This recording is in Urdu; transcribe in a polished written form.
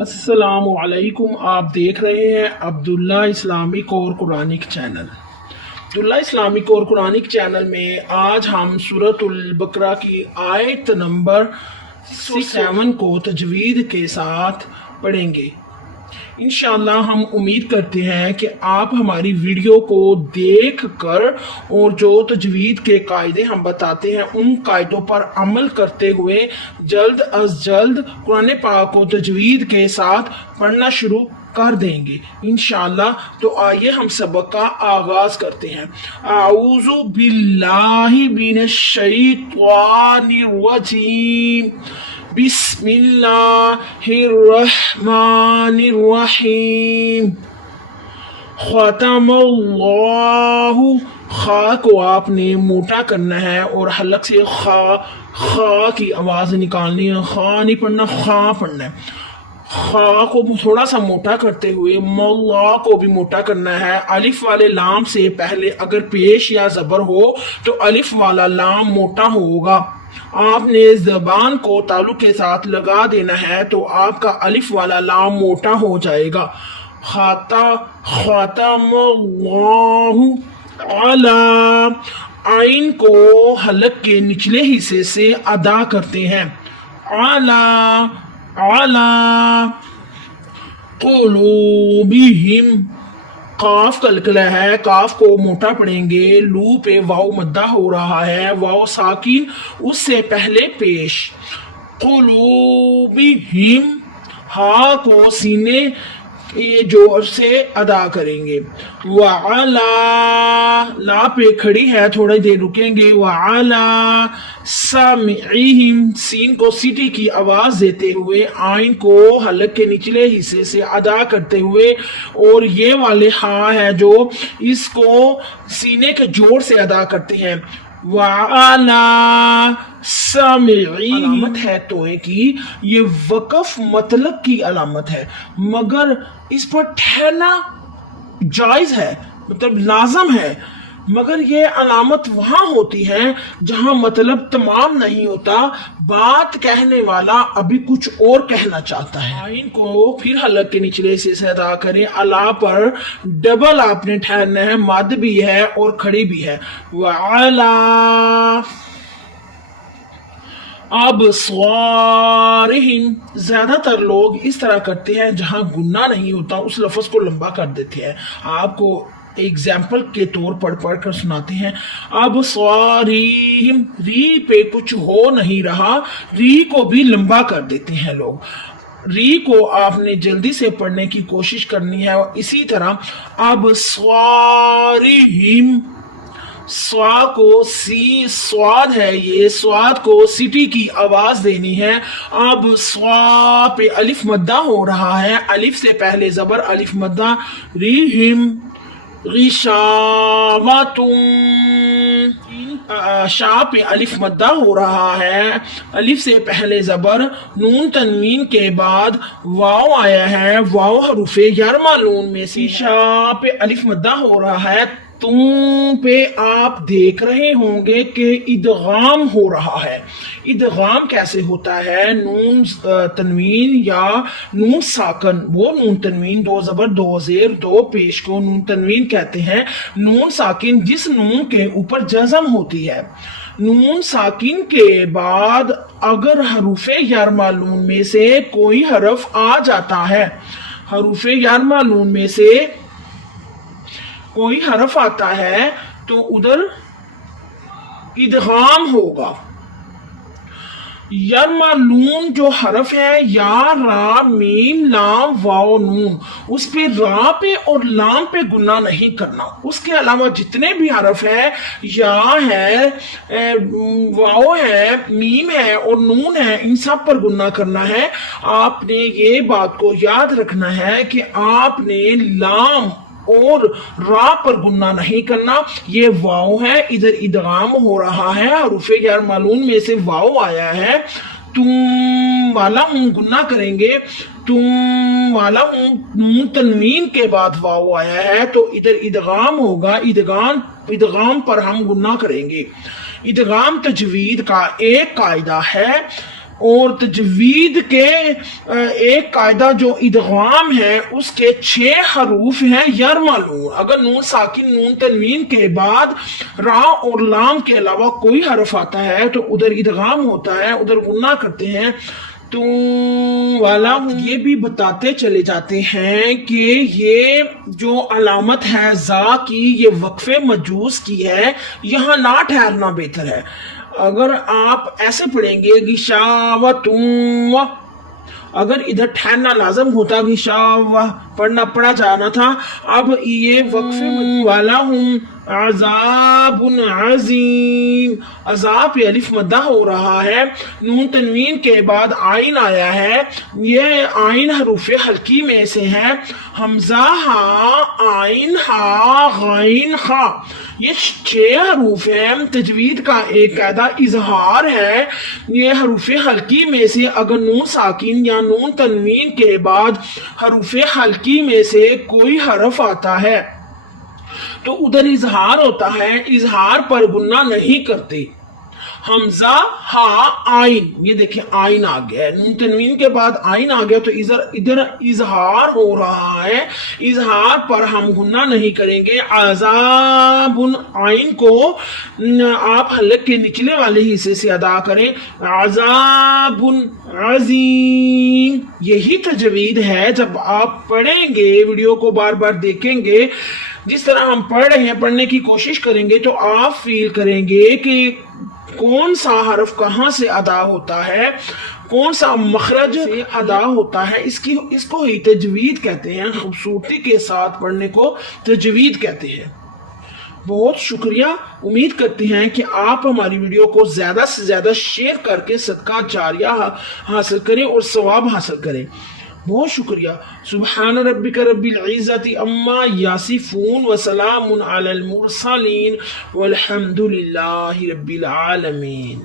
السلام علیکم، آپ دیکھ رہے ہیں عبداللہ اسلامک اور قرآنک چینل۔ عبداللہ اسلامک اور قرآنک چینل میں آج ہم سورۃ البقرہ کی آیت نمبر 67 کو تجوید کے ساتھ پڑھیں گے۔ انشاءاللہ ہم امید کرتے ہیں کہ آپ ہماری ویڈیو کو دیکھ کر اور جو تجوید کے قاعدے ہم بتاتے ہیں ان قاعدوں پر عمل کرتے ہوئے جلد از جلد قرآن پاک کو تجوید کے ساتھ پڑھنا شروع کر دیں گے انشاءاللہ۔ تو آئیے ہم سبق کا آغاز کرتے ہیں۔ اعوذ باللہ من الشیطان الرجیم، بسم اللہ الرحمن الرحیم۔ ختم اللہ، خا کو آپ نے موٹا کرنا ہے اور حلق سے خا کی آواز نکالنی ہے، خا نہیں پڑھنا، خا پڑھنا ہے۔ خا کو تھوڑا سا موٹا کرتے ہوئے مولا کو بھی موٹا کرنا ہے۔ الف والے لام سے پہلے اگر پیش یا زبر ہو تو الف والا لام موٹا ہوگا۔ آپ نے زبان کو تالو کے ساتھ لگا دینا ہے تو آپ کا الف والا لام موٹا ہو جائے گا۔ ختم اللہ علی، عین کو حلق کے نچلے حصے سے ادا کرتے ہیں۔ علی علی قلوبہم، قاف کلکلا ہے، قاف کو موٹا پڑھیں گے۔ لو پہ واو مدہ ہو رہا ہے، واو ساکن اس سے پہلے پیش۔ قلوبہم، ہا کو سینے یہ جوڑ سے ادا کریں گے۔ وعلا، لا پہ کھڑی ہے، تھوڑی دیر رکیں گے۔ وعلا سمعہم، سین کو سیٹی کی آواز دیتے ہوئے آئین کو حلق کے نچلے حصے سے ادا کرتے ہوئے، اور یہ والے ہاں ہے جو اس کو سینے کے جوڑ سے ادا کرتے ہیں۔ وعلا سمعہم، علامت ہے توئے کی، یہ وقف مطلق کی علامت ہے مگر اس پر ٹھہرنا جائز ہے، مطلب لازم ہے، مگر یہ علامت وہاں ہوتی ہے جہاں مطلب تمام نہیں ہوتا، بات کہنے والا ابھی کچھ اور کہنا چاہتا ہے۔ آئین کو پھر حلق کے نچلے حصے سے ادا کریں۔ الا پر ڈبل آپ نے ٹھہرنا ہے، مد بھی ہے اور کھڑی بھی ہے۔ وعلا ابصارہم، زیادہ تر لوگ اس طرح کرتے ہیں جہاں گناہ نہیں ہوتا اس لفظ کو لمبا کر دیتے ہیں۔ آپ کو ایگزامپل کے طور پر پڑھ کر سناتے ہیں۔ ابصارہم، ری پہ کچھ ہو نہیں رہا، ری کو بھی لمبا کر دیتے ہیں لوگ۔ ری کو آپ نے جلدی سے پڑھنے کی کوشش کرنی ہے، اور اسی طرح ابصارہم، سوا کو سی سواد ہے، یہ سواد کو سٹی کی آواز دینی ہے۔ اب سوا پہ الف مدہ ہو رہا ہے، الف سے پہلے زبر الف مدہ۔ ریہم غشاوۃ، شاہ پہ الف مدہ ہو رہا ہے، الف سے پہلے زبر، نون تنوین کے بعد واو آیا ہے، واو حروف یرمہ نون میں سے، شاہ پہ الف مدہ ہو رہا ہے۔ تم پہ آپ دیکھ رہے ہوں گے کہ ادغام ہو رہا ہے۔ ادغام کیسے ہوتا ہے؟ نون تنوین یا نون ساکن، وہ نون تنوین، دو زبر دو زیر دو پیش کو نون تنوین کہتے ہیں۔ نون ساکن جس نون کے اوپر جزم ہوتی ہے، نون ساکن کے بعد اگر حروف یرمہ نون میں سے کوئی حرف آ جاتا ہے، حروف یرمہ نون میں سے کوئی حرف آتا ہے تو ادھر ادغام ہوگا۔ یرمہ نون جو حرف ہے، یا را میم لام واو نون، اس پہ را پہ اور لام پہ گناہ نہیں کرنا۔ اس کے علاوہ جتنے بھی حرف ہے، یا ہے، واو ہے، میم ہے اور نون ہے، ان سب پر گناہ کرنا ہے۔ آپ نے یہ بات کو یاد رکھنا ہے کہ آپ نے لام اور را پر گناہ نہیں کرنا۔ یہ واو ہے، ادھر ادغام ہو رہا ہے، حروف یرمہ نون میں سے واو آیا ہے، تم والا ہوں گناہ کریں گے، تم والا ہوں نون تنوین کے بعد واو آیا ہے تو ادھر ادغام ہوگا، ادغام پر ہم گناہ کریں گے۔ ادغام تجوید کا ایک قاعدہ ہے، اور تجوید کے ایک قاعدہ جو ادغام ہے اس کے 6 حروف ہیں یرملون. اگر نون ساکن نون تنوین کے بعد را اور لام کے علاوہ کوئی حرف آتا ہے تو ادھر ادغام ہوتا ہے, ادھر غنہ کرتے ہیں. تو والا یہ بھی بتاتے چلے جاتے ہیں کہ یہ جو علامت ہے زا کی یہ وقف مجوز کی ہے, یہاں نہ ٹھہرنا بہتر ہے. اگر آپ ایسے پڑھیں گے غشاوتم, اگر ادھر ٹھہرنا لازم ہوتا غشاوہ پڑھا جانا تھا. اب یہ وقف والا ہوں عذاب عظیم, عذاب پہ الف مدہ ہو رہا ہے, نون تنوین کے بعد آئین آیا ہے, یہ آئین حروف حلقی میں سے ہے. حمزہ ہا آئین ہا غین خا, یہ 6 حروف ہیں. تجوید کا ایک قاعدہ اظہار ہے, یہ حروف حلقی میں سے اگر نون ساکن یا نون تنوین کے بعد حروف حلقی میں سے کوئی حرف آتا ہے تو ادھر اظہار ہوتا ہے, اظہار پر غنہ نہیں کرتے. حمزہ ہا آئین, یہ دیکھیں آئین آ گیا ہے, نون تنوین کے بعد آئین آ گیا تو ادھر اظہار ہو رہا ہے, اظہار پر ہم غنہ نہیں کریں گے. عذاب آئین کو آپ حلق کے نچلے والے حصے سے ادا کریں. عذاب عظیم, یہی تجوید ہے. جب آپ پڑھیں گے, ویڈیو کو بار بار دیکھیں گے, جس طرح ہم پڑھ رہے ہیں پڑھنے کی کوشش کریں گے تو آپ فیل کریں گے کہ کون سا حرف کہاں سے ادا ہوتا ہے, کون سا مخرج سے ادا ہوتا ہے. اس کو ہی تجوید کہتے ہیں. خوبصورتی کے ساتھ پڑھنے کو تجوید کہتے ہیں. بہت شکریہ. امید کرتے ہیں کہ آپ ہماری ویڈیو کو زیادہ سے زیادہ شیئر کر کے صدقہ جاریہ حاصل کریں اور ثواب حاصل کریں. بہت شکریہ. سبحان ربک رب العزت عما یصفون وسلام علی المرسلین والحمد للہ رب العالمین.